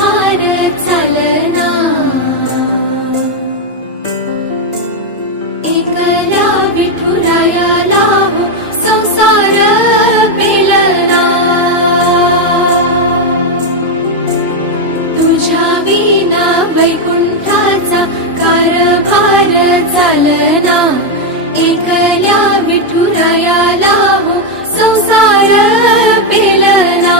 कारभार चालना, एकल्या विठुरायाला हो संसार पेलना, तुझ्या विना वैकुंठाचा कारभार चालना, एकल्या विठुरायाला हो संसार पेलना।